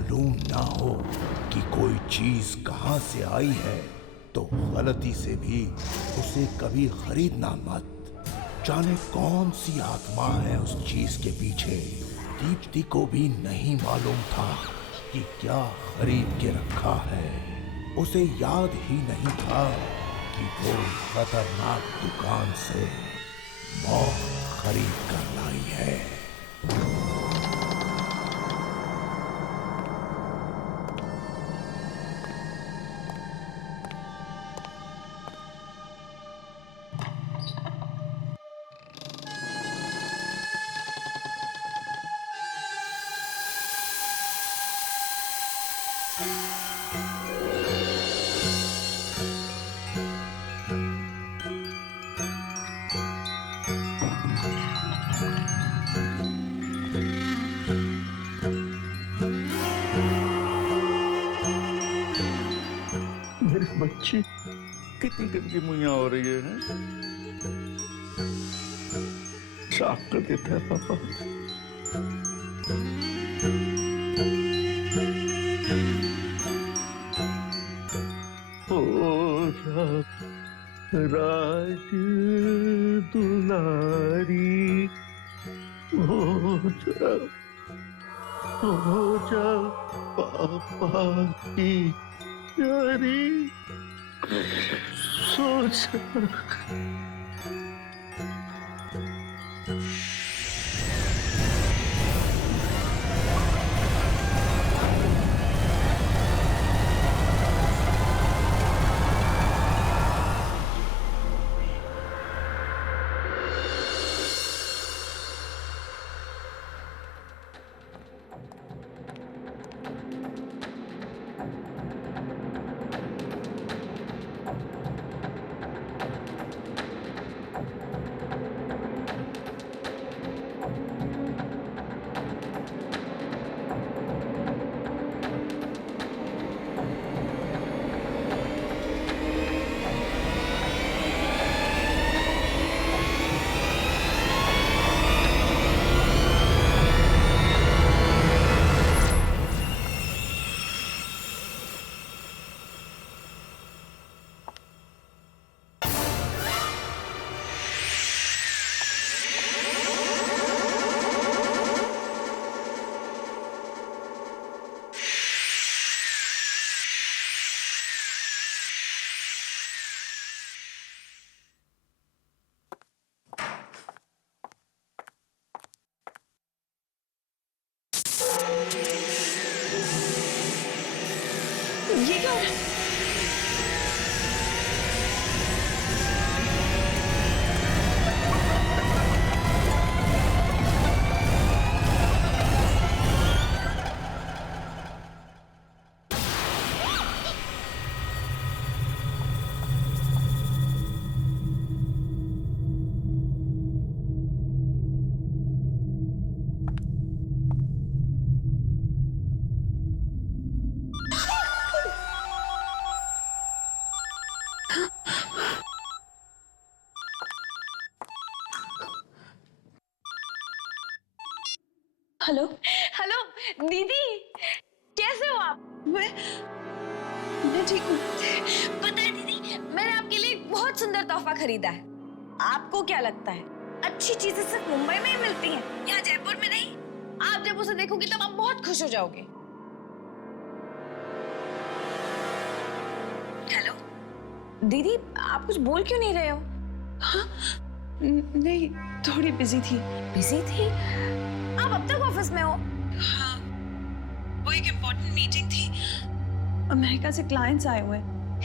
मालूम ना हो कि कोई चीज कहां से आई है तो गलती से भी उसे कभी खरीदना मत। जाने कौन सी आत्मा है उस चीज के पीछे। दीप्ति को भी नहीं मालूम था कि क्या खरीद के रखा है। उसे याद ही नहीं था कि वो खतरनाक दुकान से मौत खरीद कर लाई है। मेरे बच्चे कितनी गंदी मुइया हो रही है, साफ कर देता है पापा। ओ राज दुलारी हो जा पापा की प्यारी सोच। ये क्या हो रहा है? हेलो हेलो दीदी, कैसे हो आप? मैं ठीक हूँ। पता है दीदी, मैंने आपके लिए एक बहुत सुंदर तोहफा खरीदा है। आपको क्या लगता है अच्छी चीजें सिर्फ मुंबई में ही मिलती हैं या जयपुर में नहीं? आप जब उसे देखोगे तब आप बहुत खुश हो जाओगे। हेलो दीदी, आप कुछ बोल क्यों नहीं रहे हो? हाँ? नहीं, थोड़ी बिजी थी। बिजी थी? आप अब तक ऑफिस में हो? हाँ, वो एक इम्पोर्टेंट मीटिंग थी। अमेरिका से क्लाइंट्स आए हुए।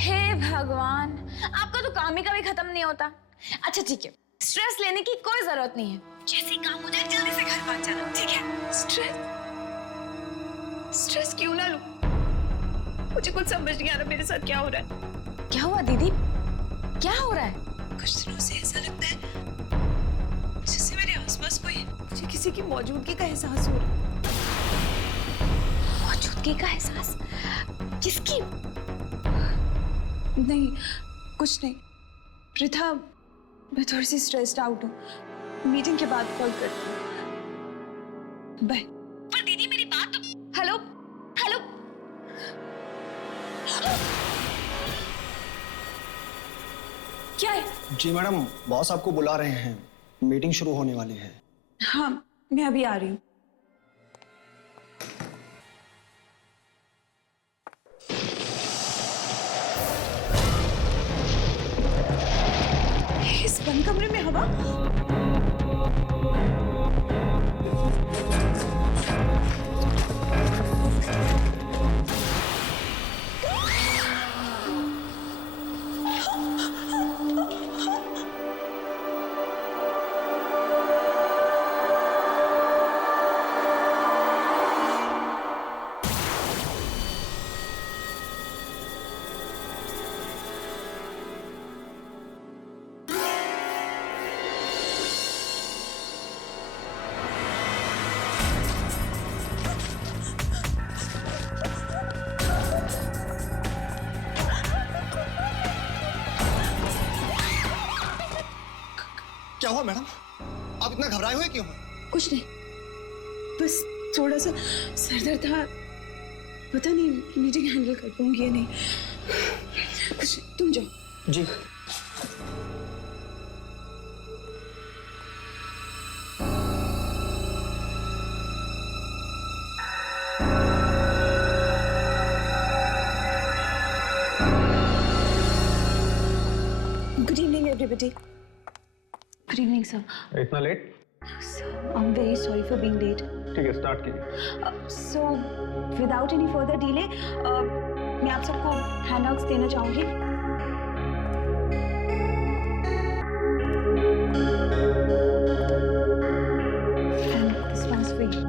हे भगवान, आपका तो काम ही कभी खत्म नहीं होता। अच्छा ठीक है, स्ट्रेस लेने की कोई जरूरत नहीं है। जैसे ही काम हो जाए जल्दी से घर पहुंच जाना, ठीक है? स्ट्रेस क्यों ना लूं? मुझे कुछ समझ नहीं आ रहा मेरे साथ क्या हो रहा है। क्या हुआ दीदी? क्या हो रहा है? कुछ दिनों से ऐसा लगता है जैसे मेरे आसपास कोई है। मुझे किसी की मौजूदगी का एहसास हो रहा है। मौजूदगी का एहसास? किसकी? नहीं, कुछ नहीं। प्रिथा, मैं थोड़ी सी स्ट्रेस्ड आउट हूँ। मीटिंग के बाद कॉल करती हूँ। बाय। पर दीदी मेरी बात तो। हेलो हेलो जी मैडम, बॉस आपको बुला रहे हैं, मीटिंग शुरू होने वाली है। हाँ, मैं अभी आ रही हूँ। इस बंद कमरे में हवा। क्या हुआ मैडम? आप इतना घबराए हुए क्यों? कुछ नहीं, बस थोड़ा सा सर दर्द था। पता नहीं मीटिंग हैंडल कर पाऊंगी या नहीं। कुछ, तुम जाओ। जी। Good evening, everybody. Good evening, sir. इतना late? Sir, I'm very sorry for being late. ठीक है, स्टार्ट कीजिए। So, without any further delay, मैं आप सबको handouts देना चाहूँगी। And this one's for you.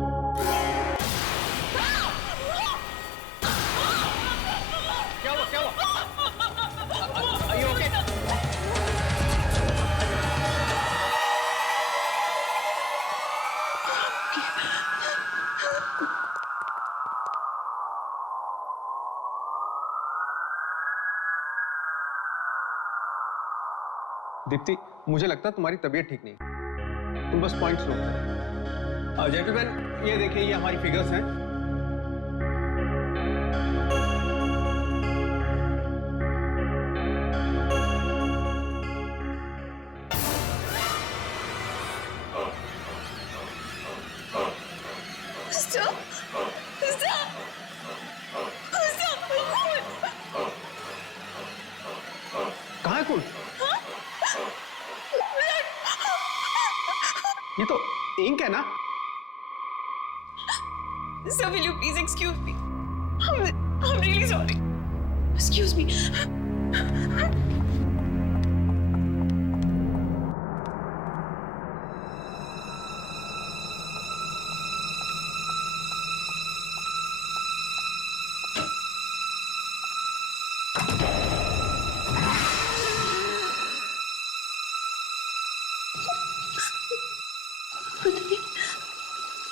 Deepti, मुझे लगता है तुम्हारी तबीयत ठीक नहीं। तुम बस पॉइंट्स नोट करो। जेंटलमैन, ये देखिए, ये हमारी फिगर्स हैं। कहाँ है खून? ये तो इंक है ना? Sir, will you please excuse me? I'm really sorry. Excuse me.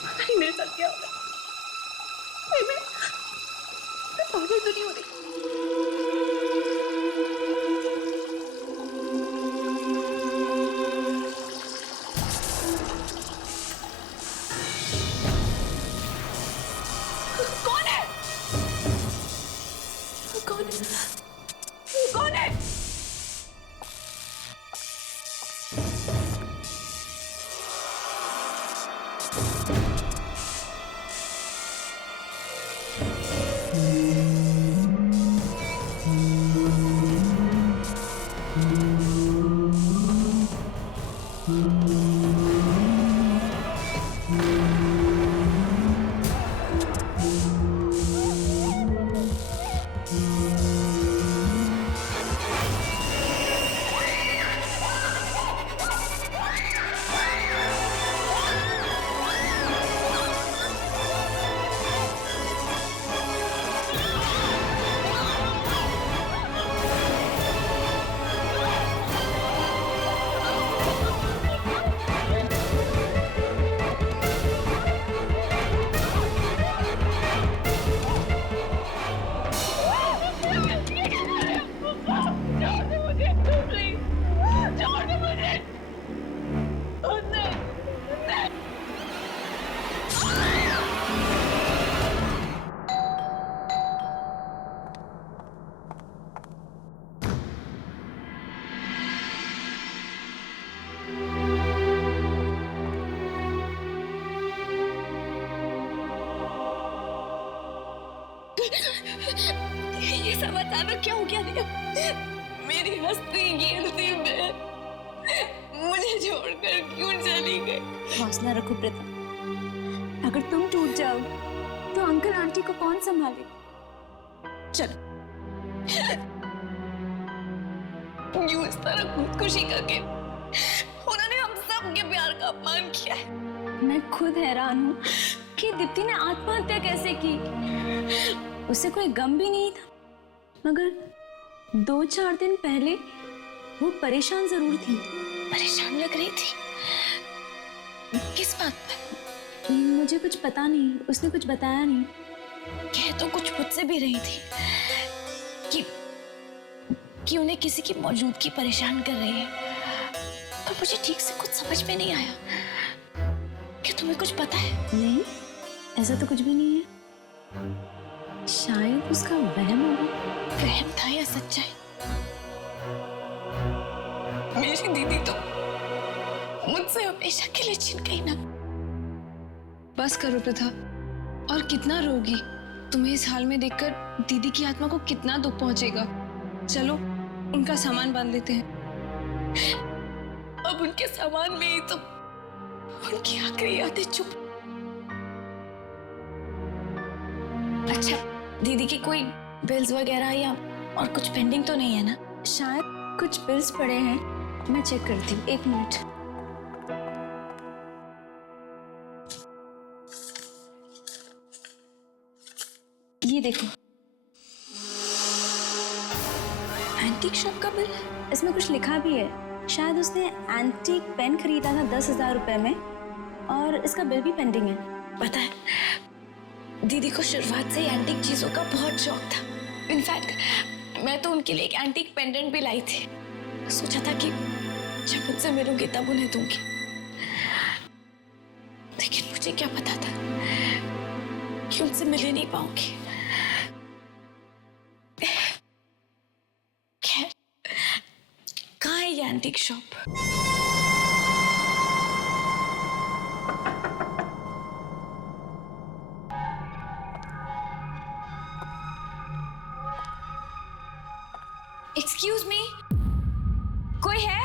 पता नहीं मेरे साथ क्या हो रहा है। मैं पागल तो नहीं हो रही। कौन है? कौन है? कौन है? ये सब अचानक क्या हो गया रिया? मेरी हस्ती गिरती में मुझे छोड़कर क्यों चली गई? हौसला रखो प्रीता, अगर तुम टूट जाओ तो अंकल आंटी को कौन संभाले? चलो यूं इस तरह खुदकुशी करके उन्होंने हम सब के प्यार का अपमान किया है। मैं खुद हैरान हूँ कि दीप्ति ने आत्महत्या कैसे की। उसे कोई गम भी नहीं था, मगर 2-4 दिन पहले वो परेशान जरूर थी। परेशान लग रही थी? किस बात पर? मुझे कुछ पता नहीं, उसने कुछ बताया नहीं। कह तो कुछ मुझसे भी रही थी कि उन्हें किसी की मौजूदगी परेशान कर रही है, पर मुझे ठीक से कुछ समझ में नहीं आया। क्या तुम्हें कुछ पता है? नहीं, ऐसा तो कुछ भी नहीं है। शायद उसका वहम होगा। वहम था या सच्चाई? मेरी दीदी तो मुझसे हमेशा के लिए छिन गई ना। बस करो प्रथा, और कितना रोगी? तुम्हें इस हाल में देखकर दीदी की आत्मा को कितना दुख पहुंचेगा। चलो उनका सामान बांध लेते हैं। अब उनके सामान में ही तो उनकी आखिरी यादें चुप। अच्छा, दीदी की कोई बिल्स वगैरह या और कुछ पेंडिंग तो नहीं है ना? शायद कुछ बिल्स पड़े हैं, मैं चेक करती हूँ। 1 मिनट। ये देखो, एंटीक शॉप का बिल? इसमें कुछ लिखा भी है। शायद उसने एंटीक पेन खरीदा था 10,000 रुपए में, और इसका बिल भी पेंडिंग है। पता है, दीदी को शुरुआत से एंटीक चीजों का बहुत शौक था। इनफैक्ट मैं तो उनके लिए एक एंटीक पेंडेंट भी लाई थी। सोचा था कि जब मुझसे मिलूंगी तब उन्हें दूंगी, लेकिन मुझे क्या पता था कि उनसे मिल ही नहीं पाऊंगी। खैर, कहाँ है ये एंटीक शॉप? एक्सक्यूज मी, कोई है?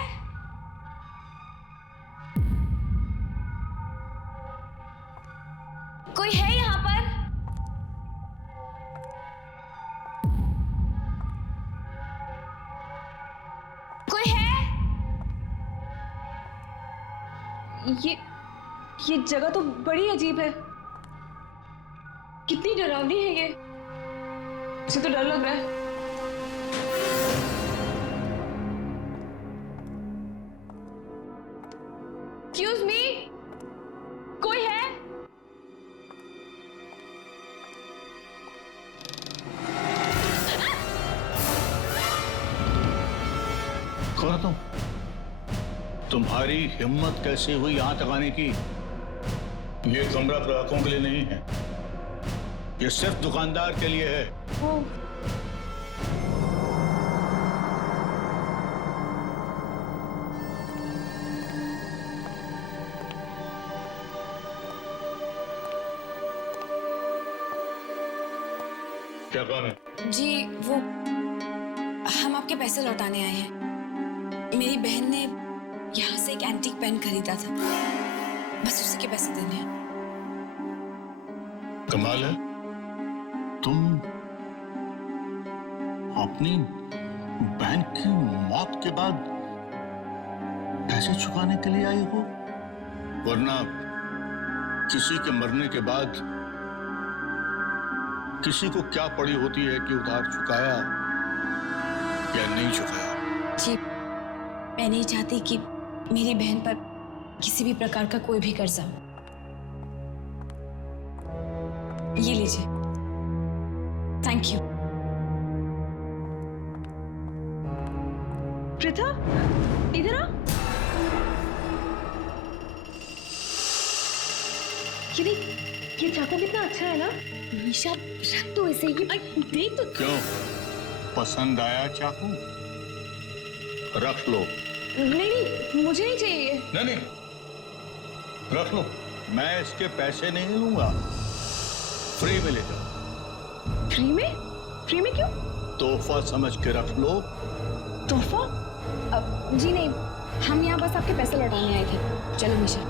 कोई है यहाँ पर? कोई है? ये जगह तो बड़ी अजीब है। कितनी डरावनी है ये। मुझे तो डर लग रहा है। Excuse me, कोई है? कौन तुम? तुम्हारी हिम्मत कैसे हुई यहां तक आने की? ये कमरा ग्राहकों के लिए नहीं है, ये सिर्फ दुकानदार के लिए है। क्या काम है? जी वो, हम आपके पैसे लौटाने आए हैं। मेरी बहन ने यहाँ से एक एंटीक पेन खरीदा था, बस उसी के पैसे देने हैं। कमाल है, तुम अपनी बहन की मौत के बाद पैसे चुकाने के लिए आई हो, वरना किसी के मरने के बाद किसी को क्या पड़ी होती है कि उधार चुकाया या नहीं चुकाया। जी, मैं नहीं चाहती कि मेरी बहन पर किसी भी प्रकार का कोई भी कर्जा हो। ये लीजिए, थैंक यू। प्रथा, इधर आ। ये चाकू कितना अच्छा है ना? निशा, रख तो ऐसे ही। देख तो। क्यों, पसंद आया चाकू? रख लो। नहीं, मुझे नहीं चाहिए। नहीं, रख लो, मैं इसके पैसे नहीं लूंगा, फ्री में ले जाओ। फ्री में क्यों? तोहफा समझ के रख लो। तोहफा? जी नहीं, हम यहाँ बस आपके पैसे लौटाने आए थे। चलो निशा।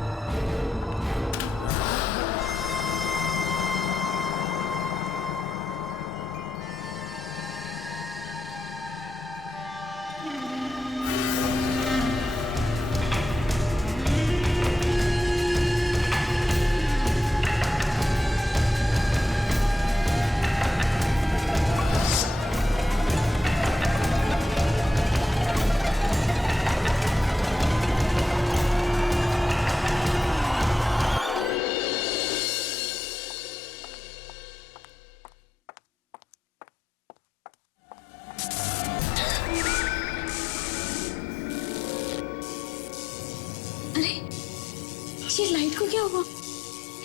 ये लाइट को क्या हुआ?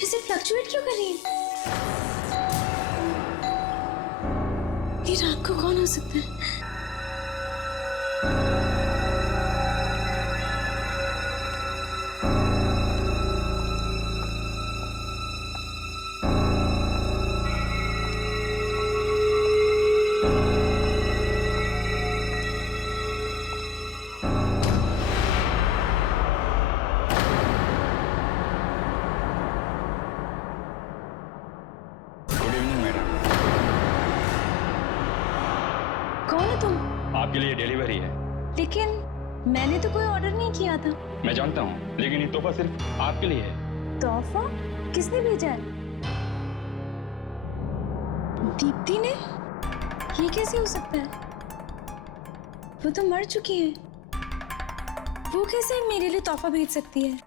ऐसे फ्लक्चुएट क्यों कर रही है? ये रात को कौन हो सकता है? कौन है तुम? आपके लिए डिलीवरी है। लेकिन मैंने तो कोई ऑर्डर नहीं किया था। मैं जानता हूँ, लेकिन ये तोहफा सिर्फ आपके लिए है। तोहफा? किसने भेजा है? दीप्ति ने? ये कैसे हो सकता है? वो तो मर चुकी है। वो कैसे मेरे लिए तोहफा भेज सकती है?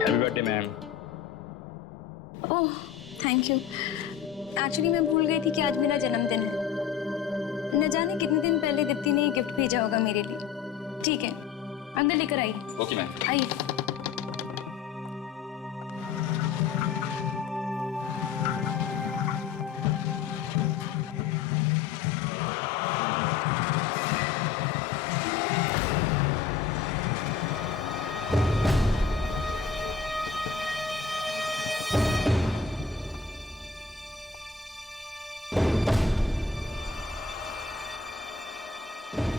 Happy birthday ma'am. Oh, thank you. Actually मैं भूल गई थी कि आज मेरा जन्मदिन है। न जाने कितने दिन पहले दीप्ति ने गिफ्ट भेजा होगा मेरे लिए। ठीक है, अंदर लेकर आई। Okay ma'am. आइए।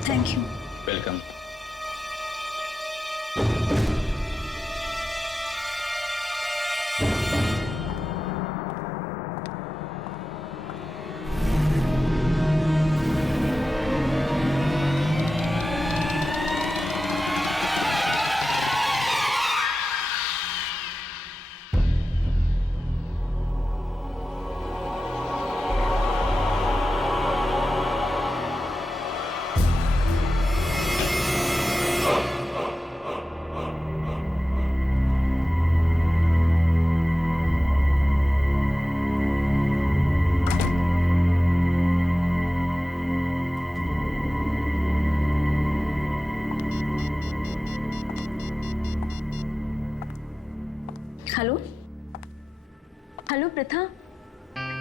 Thank you. Welcome. Hello hello Pratha,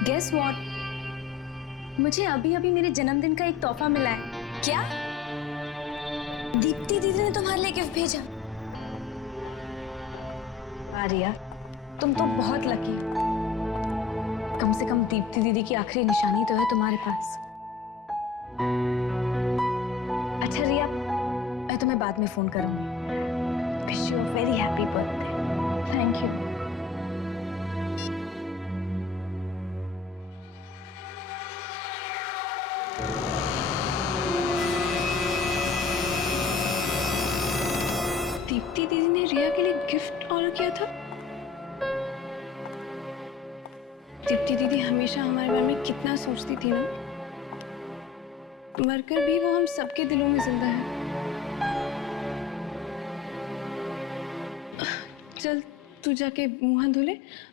guess what? मुझे अभी अभी मेरे जन्मदिन का एक तोहफा मिला है। क्या? दीप्ति दीदी ने तुम्हारे लिए गिफ्ट भेजा? आर्या, तुम तो बहुत लकी। कम से कम दीप्ति दीदी की आखिरी निशानी तो है तुम्हारे पास। अच्छा रिया, मैं तुम्हें बाद में फोन करूंगी। Wish you a very happy birthday. Thank you. Deepti दीदी ने रिया के लिए गिफ्ट ऑर्डर किया था। दीप्ति दीदी हमेशा हमारे बारे में कितना सोचती थी ना। मरकर भी वो हम सबके दिलों में जिंदा है। चल तू जाके मुंह हाथ धो ले,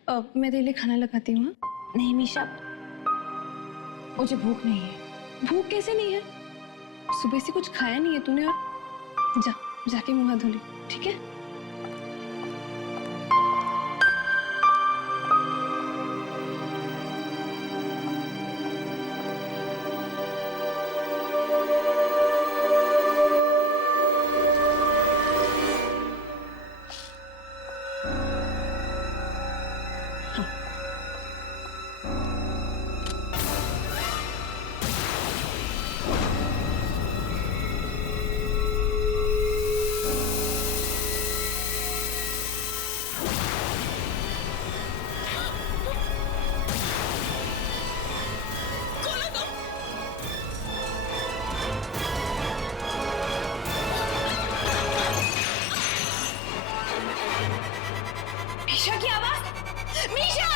मैं तेरे लिए खाना लगाती हूँ। नहीं मीशा, मुझे भूख नहीं है। भूख कैसे नहीं है? सुबह से कुछ खाया नहीं है तूने। और जाके मुंह हाथ धो ले, ठीक है? मीशा की आवाज, मीशा!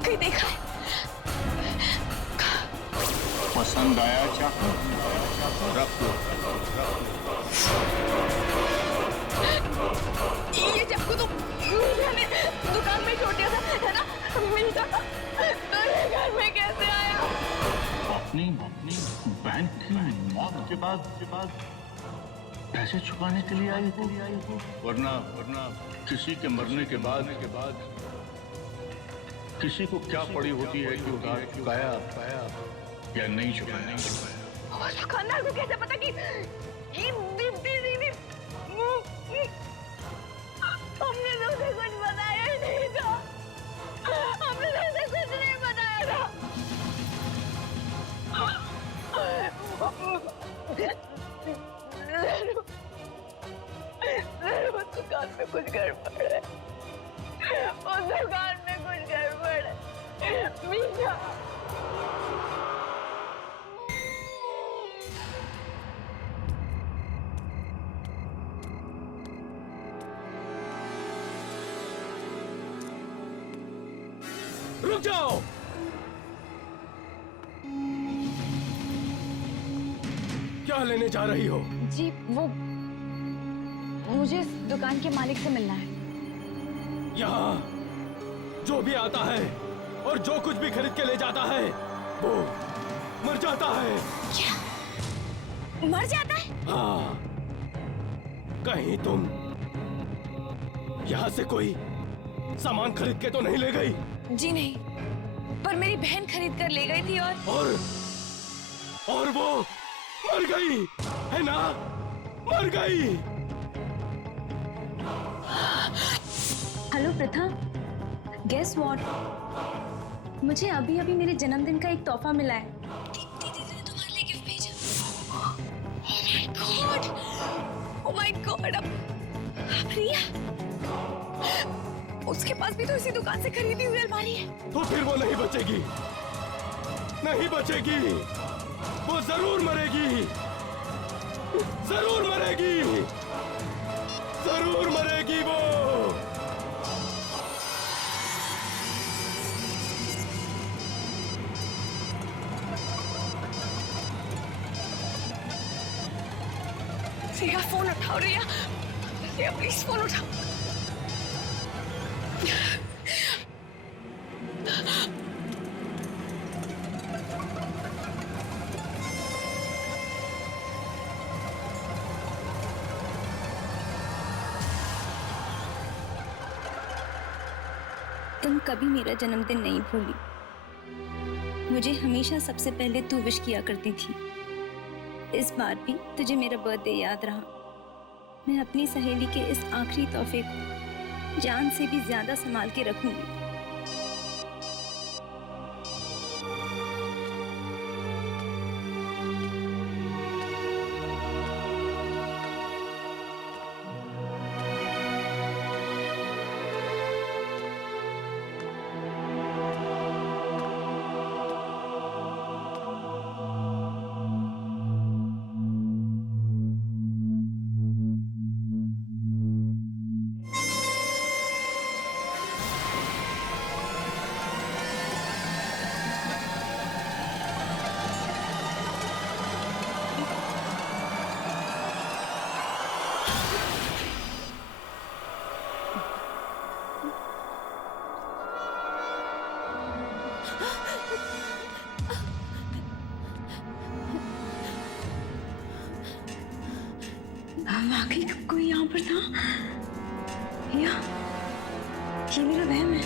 कहीं देखा है? पसंद आया चाकू? रख लो। ये चाकू तो मैंने दुकान में छोड़ दिया था, है ना? मीशा तो ये घर में कैसे आया? अपनी बहन की मौत के बाद पैसे छुपाने के लिए आई हो, वरना किसी के मरने के बाद किसी को क्या पड़ी होती है कि उधार चुकाया या नहीं चुकाया। दुकानदार को कैसे पता कि दीप्ति दीदी हमने तो उसे कुछ बताया ही नहीं था, हमने तो उसे कुछ नहीं बताया था। उस दुकान में कुछ गड़बड़ है, उस दुकान में कुछ गड़बड़ है। मीशा रुक जाओ। क्या लेने जा रही हो? जी वो मुझे इस दुकान के मालिक से मिलना है। यहाँ जो भी आता है और जो कुछ भी खरीद के ले जाता है वो मर जाता है। क्या? मर जाता है? हाँ, कहीं तुम यहाँ से कोई सामान खरीद के तो नहीं ले गई? जी नहीं, पर मेरी बहन खरीद कर ले गई थी और वो मर गई है ना? मर गई। Hello Pratha, guess what? मुझे अभी अभी मेरे जन्मदिन का एक तोहफा मिला है। दीदी ने तुम्हारे लिए गिफ्ट भेजा। ओह माय गॉड, अब रिया, उसके पास भी तो इसी दुकान से खरीदी हुई अलमारी है। तो फिर वो नहीं बचेगी, नहीं बचेगी, वो जरूर मरेगी, जरूर मरेगी, जरूर मरेगी वो। रिया फोन उठाओ, रिया प्लीज फोन उठाओ। तुम कभी मेरा जन्मदिन नहीं भूली। मुझे हमेशा सबसे पहले तू विश किया करती थी। इस बार भी तुझे मेरा बर्थडे याद रहा। मैं अपनी सहेली के इस आखिरी तोहफे को जान से भी ज्यादा संभाल के रखूंगी। वाकई कोई यहाँ पर था या ये मेरा वहम है?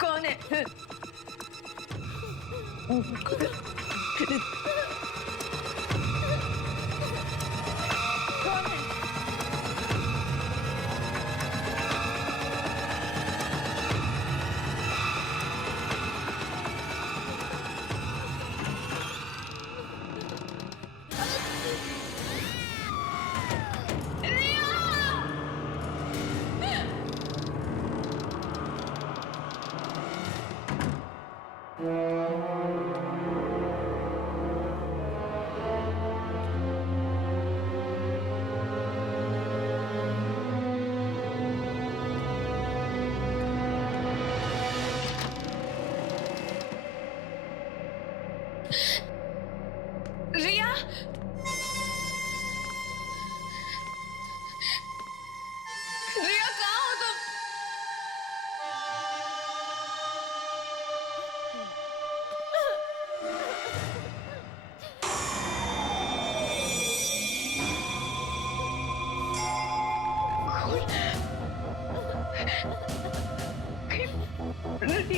कौन है? रिया, रिया कहाँ हो तुम?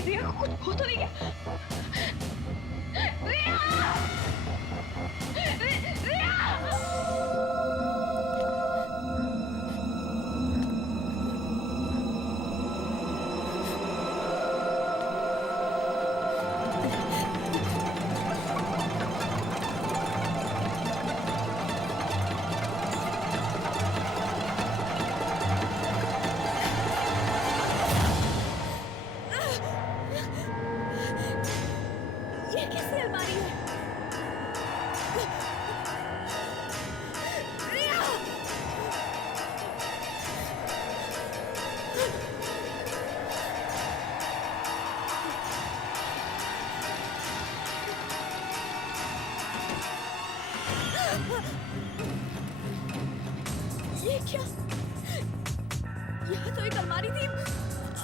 रिया कुछ हो तो नहीं गया? रिया! क्या यहाँ तो एक अलमारी थी,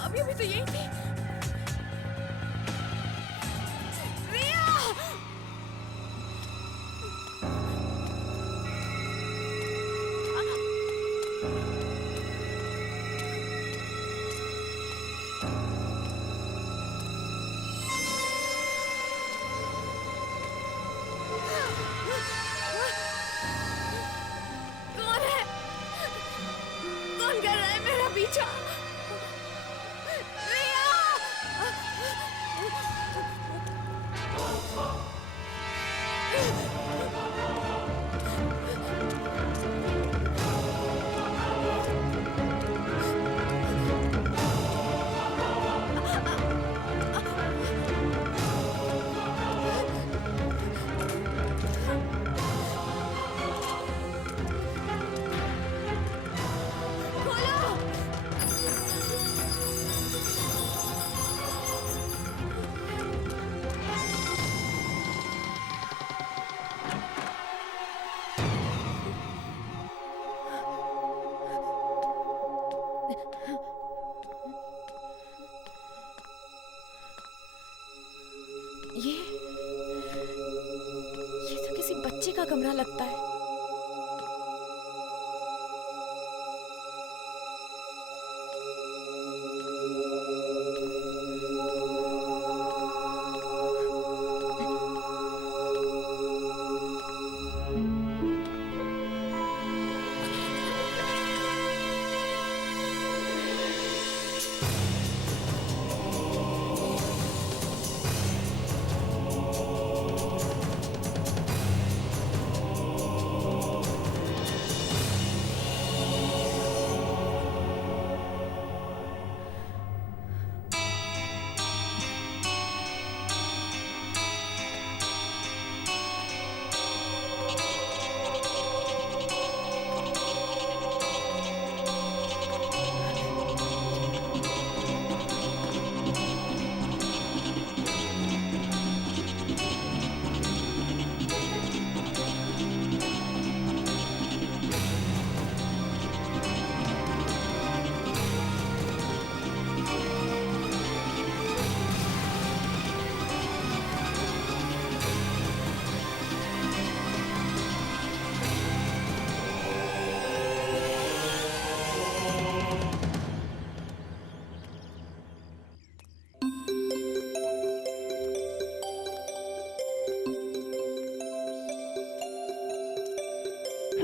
अभी अभी तो यही थी। रिया! कौन है? कौन कर रहा है मेरा पीछा? रिया! खोलो! ये तो किसी बच्चे का कमरा लगता है।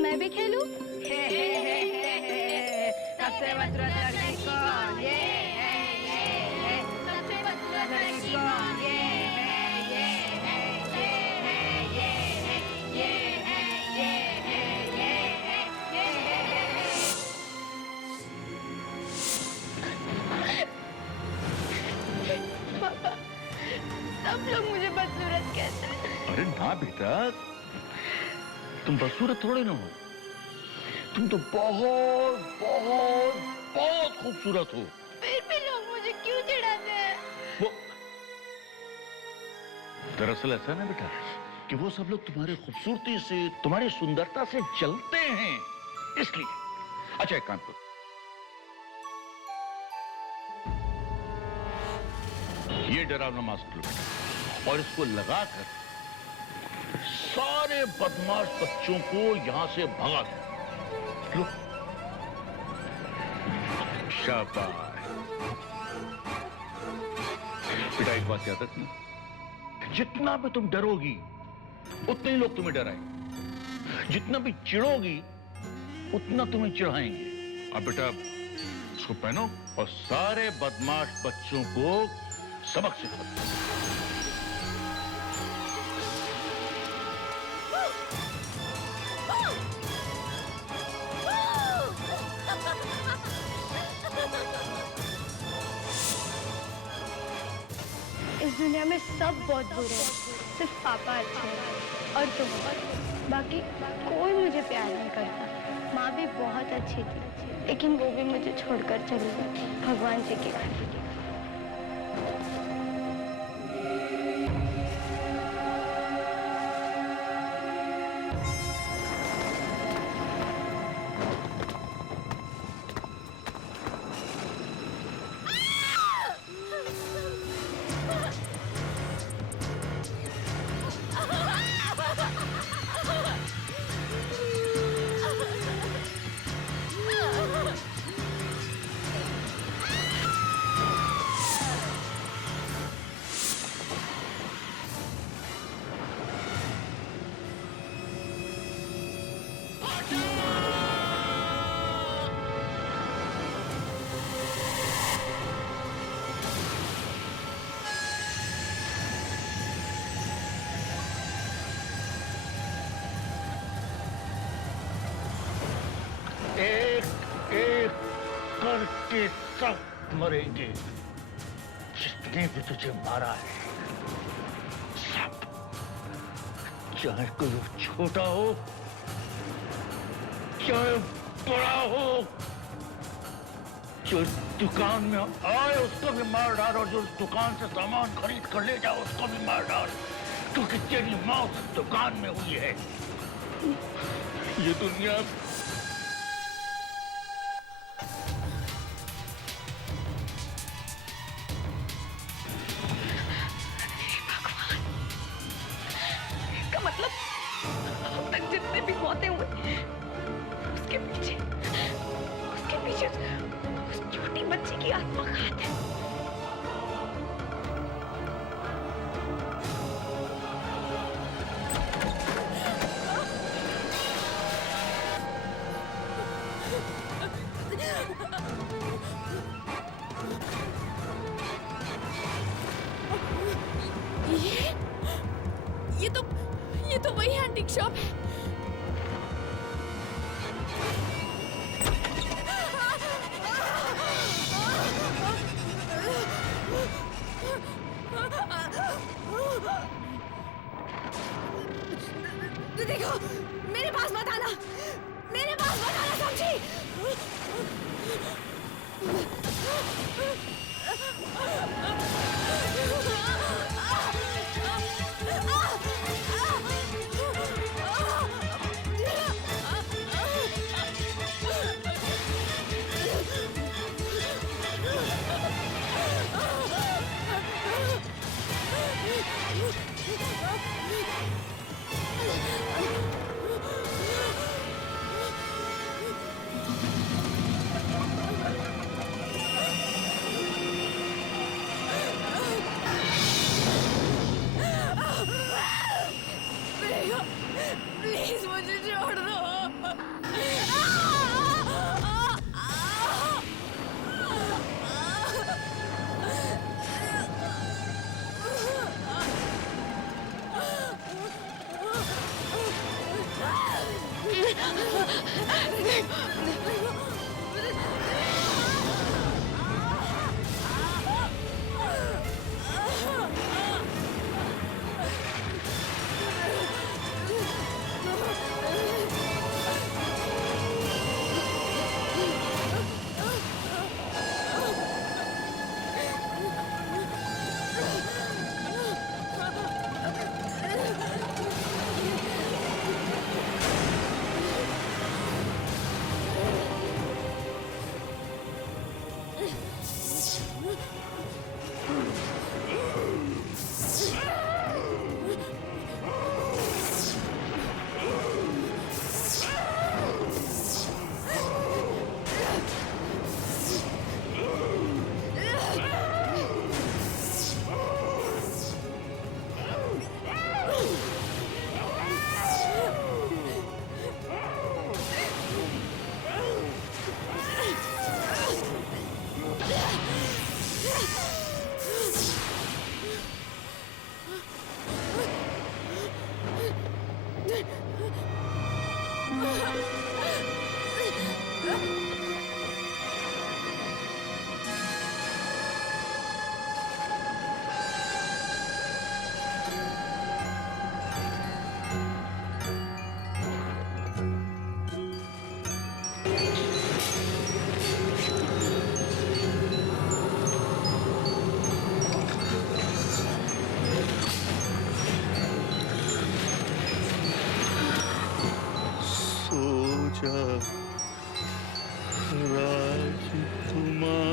मैं भी खेलूं? सबसे मधुर लड़की कौन? ये है, ये है। सबसे मधुर लड़की कौन? ये है, ये है, ये है, ये है, ये है, ये है, ये है, ये है। पापा, सब लोग मुझे बदसूरत कहते हैं। अरे ना बेटा, तुम बदसूरत थोड़े ना हो, तुम तो बहुत बहुत बहुत खूबसूरत हो। फिर भी लोग मुझे क्यों चिढ़ाते हैं? वो दरअसल ऐसा ना बेटा कि वो सब लोग तुम्हारी खूबसूरती से, तुम्हारी सुंदरता से जलते हैं, इसलिए। अच्छा एक काम करो, ये डरावना मास्क लो और इसको लगाकर सारे बदमाश बच्चों को यहां से भगा दो। लो, शाबाश। बेटा एक बात याद रखना, जितना भी तुम डरोगी उतने ही लोग तुम्हें डराएंगे, जितना भी चिढ़ोगी उतना तुम्हें चिढ़ाएंगे। अब बेटा इसको पहनो और सारे बदमाश बच्चों को सबक सिखाओ। इस दुनिया में सब बहुत बुरे हैं, सिर्फ पापा अच्छे हैं और तुम। बाकी कोई मुझे प्यार नहीं करता। माँ भी बहुत अच्छी थी, लेकिन वो भी मुझे छोड़कर चली गई भगवान जी के घर। करके सब मरेंगे, जिसने भी तुझे मारा है सब, चाहे कोई छोटा हो चाहे बड़ा हो। जो दुकान में आए उसको भी मार डाल, और जो उस दुकान से सामान खरीद कर ले जाओ उसको भी मार डाल, क्योंकि तेरी मौत उस दुकान में हुई है। ये दुनिया इसका मतलब अब तक जितने भी मौतें हुई उसके पीछे उस छोटी बच्ची की आत्मा का हाथ है। ये तो वही एंटीक शॉप है। देखो, मेरे पास मत आना, समझी? प्लीज मुझे छोड़ दो। राजकुमार